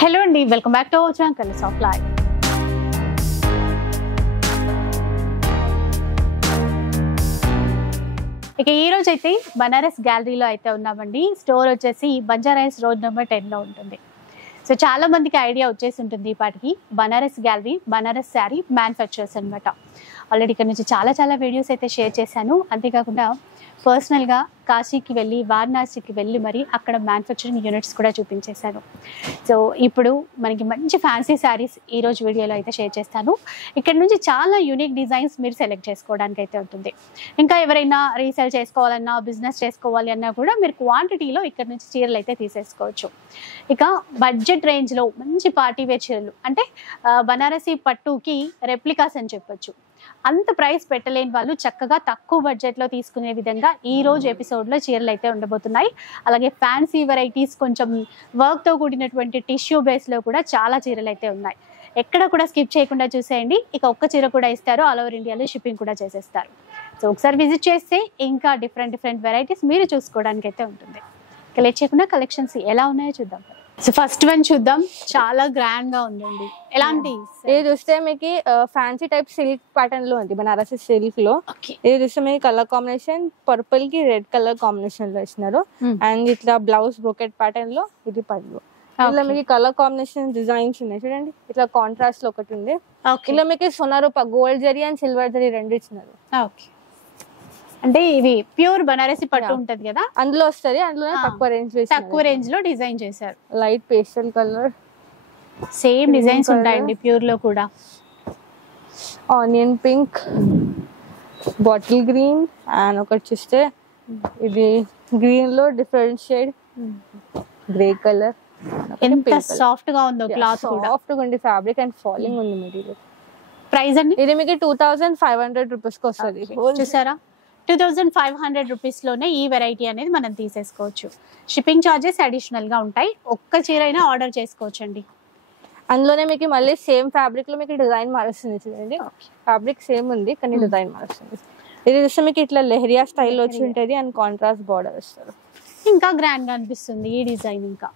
Hello అండి, welcome back to our channel colours of life. ఇక ఈ రోజు అయితే బనారస్ గ్యాలరీలో అయితే ఉన్నామండి. స్టోర్ వచ్చేసి బంజారాహిల్స్ రోడ్ నెంబర్ 10లో ఉంటుంది. సో చాలా మందికి ఐడియా వచ్చేసి ఉంటుంది ఈ పాటికి. బనారస్ గ్యాలరీ, బనారస్ శారీ మ్యానుఫ్యాక్చరర్స్ అనమాట. ఆల్రెడీ ఇక్కడ నుంచి చాలా వీడియోస్ అయితే షేర్ చేశాను. అంతేకాకుండా పర్సనల్గా కాశీకి వెళ్ళి, వారణాసికి వెళ్ళి మరి అక్కడ మ్యానుఫ్యాక్చరింగ్ యూనిట్స్ కూడా చూపించేశాను. సో ఇప్పుడు మనకి మంచి ఫ్యాన్సీ శారీస్ ఈరోజు వీడియోలో అయితే షేర్ చేస్తాను. ఇక్కడ నుంచి చాలా యూనిక్ డిజైన్స్ మీరు సెలెక్ట్ చేసుకోవడానికి అయితే ఉంటుంది. ఇంకా ఎవరైనా రీసేల్ చేసుకోవాలన్నా, బిజినెస్ చేసుకోవాలి అన్నా కూడా మీరు క్వాంటిటీలో ఇక్కడ నుంచి చీరలు అయితే తీసేసుకోవచ్చు. ఇక బడ్జెట్ రేంజ్లో మంచి పార్టీ వేర్ చీరలు అంటే బనారసీ పట్టుకి రెప్లికాస్ అని చెప్పొచ్చు. అంత ప్రైస్ పెట్టలేని వాళ్ళు చక్కగా తక్కువ బడ్జెట్లో తీసుకునే విధంగా ఈ రోజు ఎపిసోడ్లో చీరలు అయితే ఉండబోతున్నాయి. అలాగే ఫ్యాన్సీ వెరైటీస్, కొంచెం వర్క్తో కూడినటువంటి టిష్యూ బేస్లో కూడా చాలా చీరలు అయితే ఉన్నాయి. ఎక్కడ కూడా స్కిప్ చేయకుండా చూసేయండి. ఇక ఒక్క చీర కూడా ఇస్తారు, ఆల్ ఓవర్ ఇండియాలో షిప్పింగ్ కూడా చేసేస్తారు. సో ఒకసారి విజిట్ చేస్తే ఇంకా డిఫరెంట్ వెరైటీస్ మీరు చూసుకోవడానికి అయితే ఉంటుంది. ఇక లేట్ చేయకుండా కలెక్షన్స్ ఎలా ఉన్నాయో చూద్దాం. సో ఫస్ట్ వన్ చూద్దాం. చాలా గ్రాండ్ గా ఉందండి. ఎలాంటి ఇది చూస్తే మీకు ఫ్యాన్సీ టైప్ సిల్క్ ప్యాటర్న్ లో ఉంది, బనారసి సిల్క్ లో. ఇది చూస్తే మీకు కలర్ కాంబినేషన్ పర్పుల్ కి రెడ్ కలర్ కాంబినేషన్ లో ఇచ్చినారు. అండ్ ఇట్లా బ్లౌజ్ బ్రోకెట్ ప్యాటర్న్ లో ఇది పళ్ళు. ఇలా మీకు కలర్ కాంబినేషన్ డిజైన్స్ ఉన్నాయి చూడండి. ఇట్లా కాంట్రాస్ట్ లో ఒకటి ఉంది. ఇలా మీకు సొనారూప gold zari and silver zari రెండు ఇచ్చినారు. అంటే ఇవి ప్యూర్ బనారసి పట్టు ఉంటది కదా, అందులో వస్తుంది. అందులో తక్కువ రేంజ్ లో డిజైన్ చేశారు. Light pastel colour, same designs ఉంటాయండి ప్యూర్ లో కూడా. Onion pink, bottle green, and ఒకటి చూస్తే ఇది గ్రీన్ లో డిఫరెంట్ షేడ్ గ్రే కలర్. ఎంత సాఫ్ట్ గా ఉందో క్లాత్, సాఫ్ట్ గా ఉంది ఫ్యాబ్రిక్ అండ్ ఫాలింగ్ ఉంది మెటీరియల్. ప్రైస్ అండి ఇది మీకు 2500 రూపీస్ కి వస్తుంది. చూసారా, 2500 రూపీస్ లోనే ఈ వెరైటీ అనేది మనం తీసేసుకోవచ్చు. షిప్పింగ్ ఛార్జెస్ అడిషనల్ గా ఉంటాయి. ఒక్క చీర అయినా ఆర్డర్ చేసుకోవచ్చు అండి. అందులోనే మీకు మళ్ళీ సేమ్ ఫ్యాబ్రిక్ లో మీకు డిజైన్ మారుస్తుంది చూడండి. ఫ్యాబ్రిక్ సేమ్ ఉంది కానీ డిజైన్ మారుస్తుంది. ఇది చూస్తే మీకు ఇట్లా లెహరియా స్టైల్ వచ్చి ఉంటుంది అండ్ కాంట్రాస్ట్ బార్డర్ వస్తారు. ఇంకా గ్రాండ్ గా అనిపిస్తుంది ఈ డిజైన్. ఇంకా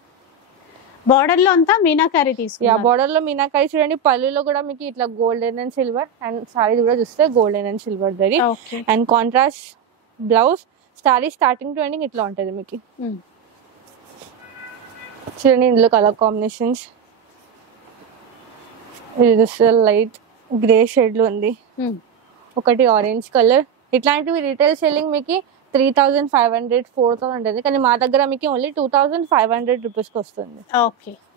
బార్డర్ లో అంతా మీనాకారి తీసుకున్నారు. బార్డర్ లో మీనాకారి చూడండి. పళ్ళులో కూడా మీకు ఇట్లా golden and silver, and sorry కూడా చూస్తే గోల్డెన్ అండ్ సిల్వర్ దరి and contrast blouse. Sorry starting to ending ఇట్లా ఉంటది మీకు. చూడండి ఇందులో కలర్ కాంబినేషన్స్. ఇది చూస్తే లైట్ గ్రే షేడ్ లో ఉంది, ఒకటి ఆరెంజ్ కలర్. ఇట్లాంటివి రిటైల్ సెల్లింగ్ మీకు 3500 4000 ఉంటుంది, కానీ మా దగ్గర మీకు ఓన్లీ 2500 రూపీస్ కి వస్తుంది.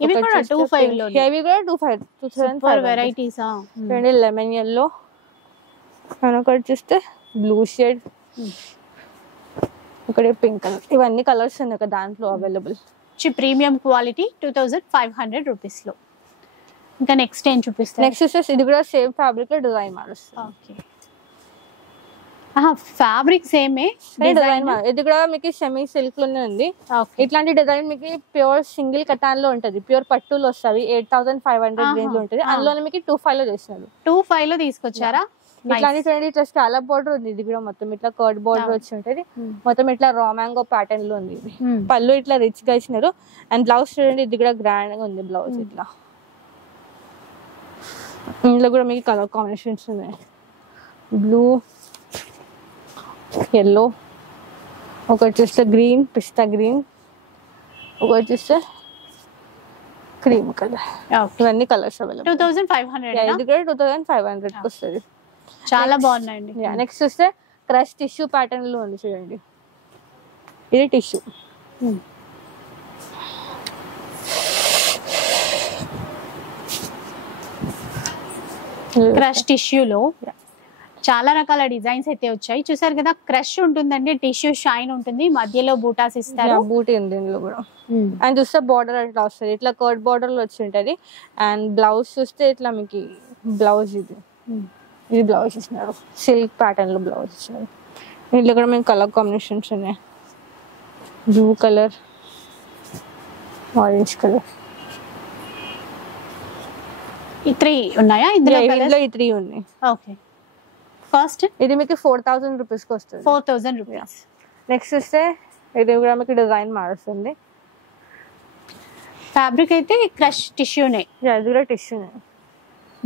ఇవి కూడా 25 వెరైటీస్. లెమన్ ఎల్లో, ఒకటి చూస్తే బ్లూ షేడ్, ఒకటి పింక్ కలర్. ఇవన్నీ కలర్స్ ఉన్నాయి ఒక దాంట్లో అవైలబుల్. ప్రీమియం క్వాలిటీ 2500 రూపీస్ లో. ఇంకా నెక్స్ట్ ఏం చూపిస్తారు? నెక్స్ట్ చూస్తే ఇది కూడా సేమ్ ఫ్యాబ్రిక్ లో డిజైన్ మారుస్తుంది. ఫ్యాబ్రిక్ సేమే డిజైన్. ఇది కూడా మీకు సెమీ సిల్క్ లోనే ఉంది. ఇట్లాంటి డిజైన్ మీకు ప్యూర్ సింగిల్ కటాన్ లో ఉంటది, ప్యూర్ పట్టులో వస్తాయి. 8500 రేంజ్ లో ఉంటది. అందులో మీకు 25 లో చేసినారు. 25 లో తీసుకొచ్చారా? ఇట్లాంటి చూడండి. ఇట్లా స్కాలప్ బోర్డర్ ఉంది. ఇది కూడా మొత్తం ఇట్లా కర్డ్ బోర్డర్ వచ్చి ఉంటది. మొత్తం ఇట్లా రా మ్యాంగో ప్యాటర్న్ లో ఉంది. ఇది పళ్ళు ఇట్లా రిచ్ గా ఇచ్చినారు. అండ్ బ్లౌజ్ చూడండి, ఇది కూడా గ్రాండ్ గా ఉంది బ్లౌజ్. ఇట్లా ఇందులో కూడా మీకు కలర్ కాంబినేషన్స్ ఉన్నాయి. బ్లూ, ఎల్లో, ఒకటి చూస్తే గ్రీన్, పిస్తా గ్రీన్, ఒకటి చూస్తే క్రీమ్ కలర్. ఇవన్నీ కలర్స్ అవైలబుల్. 2500. ఇది కూడా 2500 వస్తుంది. చాలా బాగున్నాయండి. నెక్స్ట్ చూస్తే క్రష్ టిష్యూ ప్యాటర్న్ లో ఉంది చూడండి. ఇది టిష్యూ. క్రష్ టిష్యూలో చాలా రకాల డిజైన్స్ అయితే వచ్చాయి. చూసారు కదా, క్రష్ ఉంటుందండి, టిష్యూ షైన్ ఉంటుంది, మధ్యలో బూటాస్ ఇస్తారు. బూటీ ఉంది ఇందులో కూడా. అండ్ చూస్తే బార్డర్ అట్లా వస్తుంది, ఇట్లా కర్డ్ బార్డర్ లో వచ్చి ఉంటది. అండ్ బ్లౌజ్ చూస్తే ఇట్లా మీకు బ్లౌజ్ ఇది బ్లౌజ్ ఇచ్చినారు. సిల్క్ ప్యాటర్న్ లో బ్లౌజ్ ఇచ్చినారు. ఇందులో కూడా మీకు కలర్ కాంబినేషన్స్ ఉన్నాయి. Blue colour, orange colour. ఈ 3 ఉన్నాయా ఇందులో? ఈ 3 ఉన్నాయి. ఓకే. కాస్ట్ ఇది మీకు 4000 రూపీస్ కి వస్తుంది. 4000 రూపీస్. నెక్స్ట్ వస్తే ఇది కూడా మీకు డిజైన్ మారుస్తుంది. ఫ్యాబ్రిక్ అయితే క్రష్ టిష్యూనే, ఇది కూడా టిష్యూనే.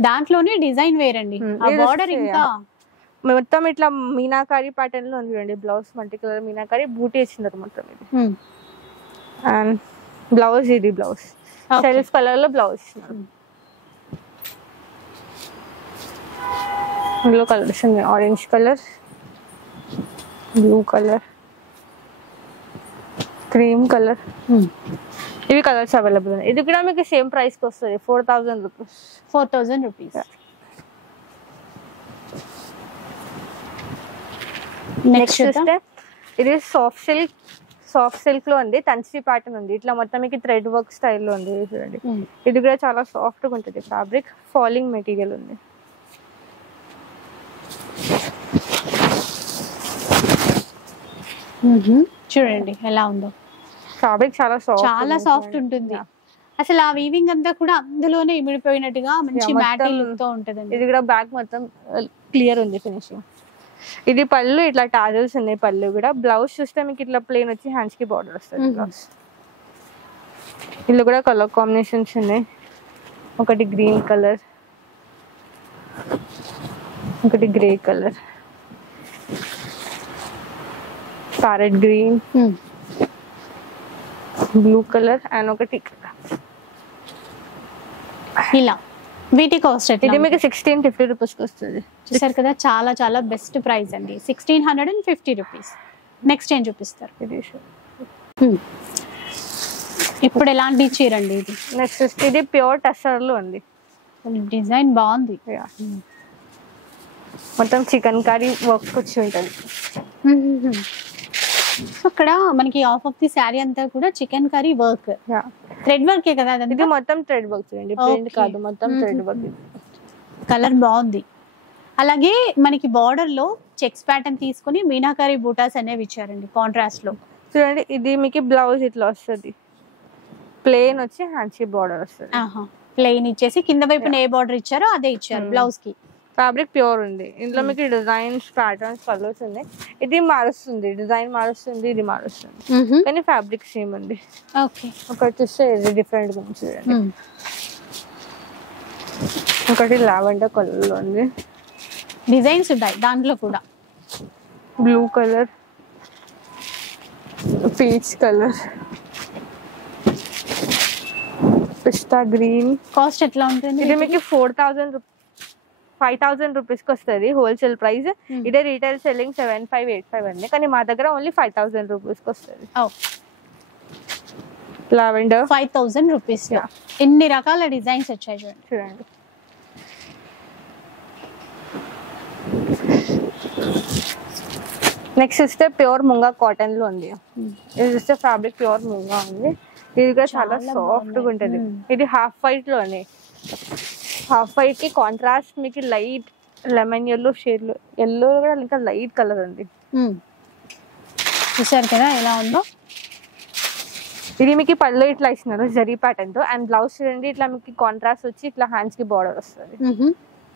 దాంట్లోనే డిజైన్ వేరండి. ఆ బార్డర్ ఇంకా మొత్తం ఇట్లా మీనాకారి ప్యాటర్న్ లో ఉంది చూడండి. బ్లౌజ్ మల్టీ కలర్ మీనాకారి బూటీ ఇచ్చినారు మొత్తం ఇది. అండ్ బ్లౌజ్ ఇది బ్లౌజ్ సెల్ఫ్ కలర్ లో బ్లౌజ్ ఇచ్చినారు. ఇందులో కలర్స్ ఉన్నాయి, orange colour, blue colour, cream colour. ఇవి కలర్స్ అవైలబుల్ ఉన్నాయి. ఇది కూడా మీకు సేమ్ ప్రైస్ కి వస్తుంది, 4000 రూపీస్. 4000 రూపీస్. నెక్స్ట్ చూస్తే ఇది సాఫ్ట్ సిల్క్ లో ఉంది, తంచి ప్యాటర్న్ ఉంది. ఇట్లా మొత్తం మీకు థ్రెడ్ వర్క్ స్టైల్లో ఉంది చూడండి. ఇది కూడా చాలా సాఫ్ట్ గా ఉంటుంది ఫ్యాబ్రిక్, ఫాలింగ్ మెటీరియల్ ఉంది. చూడండి ఎలా ఉందో ఫ్యాబ్రిక్, చాలా సాఫ్ట్ ఉంటుంది. అసలు ఆ వీవింగ్ అంతా కూడా అందులోనే ఇమిడిపోయినట్టుగా మంచి మ్యాటీ లుక్ తో ఉంటుంది. ఇది కూడా బ్యాక్ మొత్తం క్లియర్ ఉంది ఫినిషింగ్. ఇది పళ్ళు ఇట్లా టాజల్స్ ఉన్నాయి, పళ్ళు కూడా. బ్లౌజ్ చూస్తే మీకు ఇట్లా ప్లెయిన్ వచ్చి హ్యాండ్స్ కి బార్డర్ వస్తుంది బ్లౌజ్. ఇందులో కూడా కలర్ కాంబినేషన్స్ ఉన్నాయి, ఒకటి గ్రీన్ కలర్, ఒకటి grey colour, parrot green, blue colour and ఒకటి ఇలా. వీటి కాస్ట్ ఇది మీకు 1650 రూపీస్ కి వస్తుంది. చూసారు కదా, చాలా చాలా బెస్ట్ ప్రైస్ అండి, 1650 రూపీస్. నెక్స్ట్ ఏం చూపిస్తారు? ఇప్పుడు ఎలాంటి చీర అండి ఇది? నెక్స్ట్ ఇది ప్యూర్ టస్సర్ లో ఉంది, డిజైన్ బాగుంది. మొత్తం చికెన్ కర్రీ వర్క్ వచ్చి ఉంటుంది. అక్కడ మనకి ఆఫ్ ఆఫ్ ది శారీ అంతా కూడా chicken curry work, thread work కదా. ఇది మొత్తం థ్రెడ్ వర్క్ చూడండి, ప్రింట్ కాదు, మొత్తం థ్రెడ్ వర్క్. కలర్ బాగుంది. అలాగే మనకి బార్డర్ లో చెక్స్ ప్యాటర్న్ తీసుకుని మీనాకారి బూటాస్ అనేవి ఇచ్చారండి కాంట్రాస్ట్ లో. చూడండి ఇది మీకు బ్లౌజ్ ఇట్లా వస్తుంది, ప్లెయిన్ వచ్చి హ్యాండ్స్ కి బార్డర్ వస్తుంది. ప్లెయిన్ ఇచ్చేసి కింద వైపున ఏ బార్డర్ ఇచ్చారో అదే ఇచ్చారు బ్లౌజ్ కి. ఫ్యాబ్రిక్ ప్యూర్ ఉంది. ఇందులో మీకు డిజైన్స్ ప్యాటర్న్స్ కలర్స్ ఉన్నాయి. ఇది మారుస్తుంది, డిజైన్ మారుస్తుంది, ఇది మారుస్తుంది, కానీ ఫ్యాబ్రిక్ సేమ్ ఉంది. ఒకటి చూస్తే ఇది డిఫరెంట్ గా చూడండి. ఒకటి లావెండర్ కలర్ లో ఉంది, డిజైన్స్ ఉంటాయి దాంట్లో కూడా. బ్లూ కలర్, పీచ్ కలర్, పిస్తా గ్రీన్. కాస్ట్ ఎట్లా ఉంటుంది? ఇది మీకు 5000 రూపీస్ కి వస్తుంది హోల్సేల్ ప్రైస్. ఇదే రీటైల్ సెల్లింగ్ 7585 అండి, కానీ మా దగ్గర ఓన్లీ 5000 రూపీస్ కి వస్తుంది. Lavender 5000 rupees. ఎన్ని రకాల డిజైన్స్ వచ్చాయి చూడండి. నెక్స్ట్ చూస్తే ప్యూర్ ముంగా కాటన్ లో ఉంది. ఇది చూస్తే ఫ్యాబ్రిక్ ప్యూర్ ముంగా ఉంది. ఇది కూడా చాలా సాఫ్ట్ గా ఉంటుంది. ఇది హాఫ్ వైట్ లోనే, హాఫ్ వైట్ కి కాంట్రాస్ట్ మీకు లైట్ లెమన్ ఎల్లో షేడ్ లో, ఎల్లో కూడా ఇంకా లైట్ కలర్ ఉంది. చూసారు కదా ఎలా ఉందో. ఇది మీకు పళ్ళు ఇట్లా ఇస్తున్నారు జరీ ప్యాటర్న్ తో, అండ్ బ్లౌజ్ చూడండి ఇట్లా మీకు కాంట్రాస్ట్ వచ్చి ఇట్లా హ్యాండ్స్ కి బార్డర్ వస్తుంది.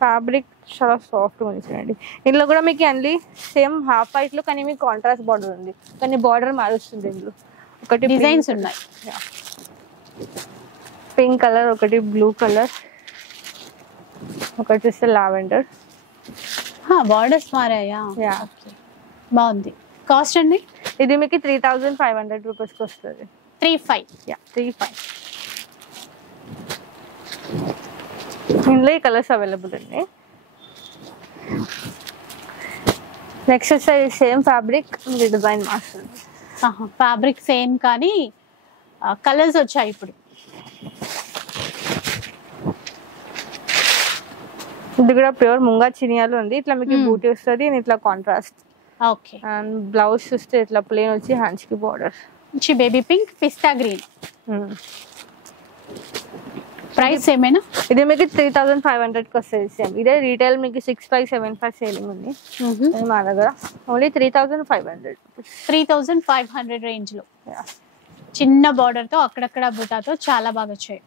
ఫ్యాబ్రిక్ చాలా సాఫ్ట్ గా ఉంది చూడండి. ఇందులో కూడా మీకు అన్ని సేమ్ హాఫ్ వైట్ లో, కానీ మీకు కాంట్రాస్ట్ బార్డర్ ఉంది, కానీ బార్డర్ మారుస్తుంది. ఇందులో ఒకటి డిజైన్స్ ఉన్నాయి, పింక్ కలర్, ఒకటి బ్లూ కలర్, ఒకటి చూస్తే లావెండర్. బార్డర్స్ మారాయా? బాగుంది. కాస్ట్ అండి? ఇది మీకు 3500 రూపీస్ కి వస్తుంది. 35. ఇందులో ఈ కలర్స్ అవైలబుల్ అండి. నెక్స్ట్ వచ్చే సేమ్ ఫ్యాబ్రిక్, డిజైన్ మారుతుంది. ఫ్యాబ్రిక్ సేమ్ కానీ కలర్స్ వచ్చాయి ఇప్పుడు. ఇది కూడా ప్యూర్ ముంగా చినియాలు ఉంది. ఇట్లా మీకు బూటీ వస్తుంది, ఇట్లా కాంట్రాస్ట్. ఓకే. అండ్ బ్లౌజ్ చూస్తే ఇట్లా ప్లెయిన్ వచ్చి హ్యాండ్స్ కి బార్డర్. బేబీ పింక్, పిస్తా గ్రీన్. ప్రైస్ ఏమైనా? ఇది మీకు 3500 కి వస్తుంది సేమ్. ఇదే రీటైల్ మీకు 6575 సేలింగ్ ఉంది. మా దగ్గర ఓన్లీ 3500. 3500 రేంజ్ లో చిన్న బార్డర్ తో అక్కడక్కడ బుటాతో చాలా బాగా వచ్చాయి.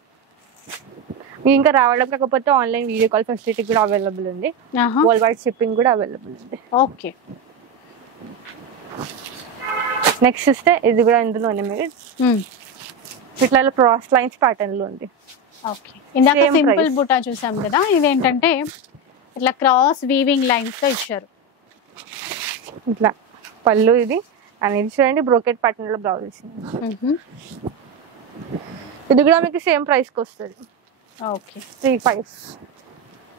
ఇంకా రావడం కాకపోతే ఆన్లైన్ వీడియో కాల్ ఫెసిలిటీ కూడా అవైలబుల్ ఉంది, వరల్డ్ వైడ్ షిప్పింగ్ కూడా అవైలబుల్ ఉంది. ఓకే. నెక్స్ట్ చూస్తే ఇది కూడా ఇందులోనే మీరు ఇట్లా క్రాస్ లైన్స్ ప్యాటర్న్ లో ఉంది. ఓకే, ఇందాక Same సింపుల్ price. బుటా చూసాం కదా, ఇదేంటంటే ఇట్లా క్రాస్ వీవింగ్ లైన్స్ తో ఇచ్చారు. ఇట్లా పళ్ళు ఇది, అండ్ ఇది చూడండి బ్రోకెట్ ప్యాటర్న్ లో బ్లౌజ్ వచ్చింది. ఇది కూడా మీకు సేమ్ ప్రైస్ కి వస్తుంది. ఓకే, 3.5.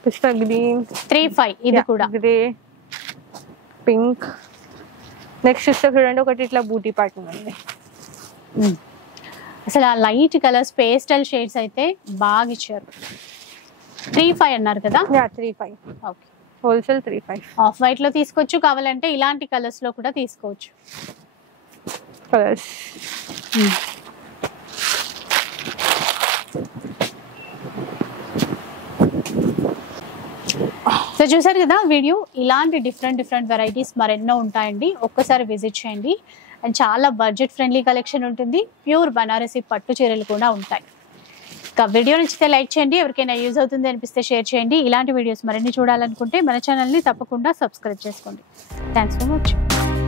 పిస్తా గ్రీన్, 3.5 ఇది కూడా. Grey, pink. నెక్స్ట్ చూస్తే చూడండి ఒకటి ఇట్లా బూటీ ప్యాటర్న్ ఉంది. అసలు ఆ లైట్ కలర్స్ పేస్టల్ షేడ్స్ అయితే బాగా ఇచ్చారు. 3.5 అన్నారు కదా. 3.5. Okay, wholesale 3.5. ఆఫ్ వైట్ లో తీసుకోవచ్చు, కావాలంటే ఇలాంటి కలర్స్ లో కూడా తీసుకోవచ్చు. కలర్స్ సో చూసారు కదా వీడియో, ఇలాంటి డిఫరెంట్ వెరైటీస్ మరెన్నో ఉంటాయండి. ఒక్కసారి విజిట్ చేయండి. అండ్ చాలా బడ్జెట్ ఫ్రెండ్లీ కలెక్షన్ ఉంటుంది. ప్యూర్ బనారసి పట్టు చీరలు కూడా ఉంటాయి. ఇంకా వీడియో నచ్చితే లైక్ చేయండి, ఎవరికైనా యూజ్ అవుతుంది అనిపిస్తే షేర్ చేయండి. ఇలాంటి వీడియోస్ మరిన్ని చూడాలనుకుంటే మన ఛానల్ని తప్పకుండా సబ్స్క్రైబ్ చేసుకోండి. Thanks for watching.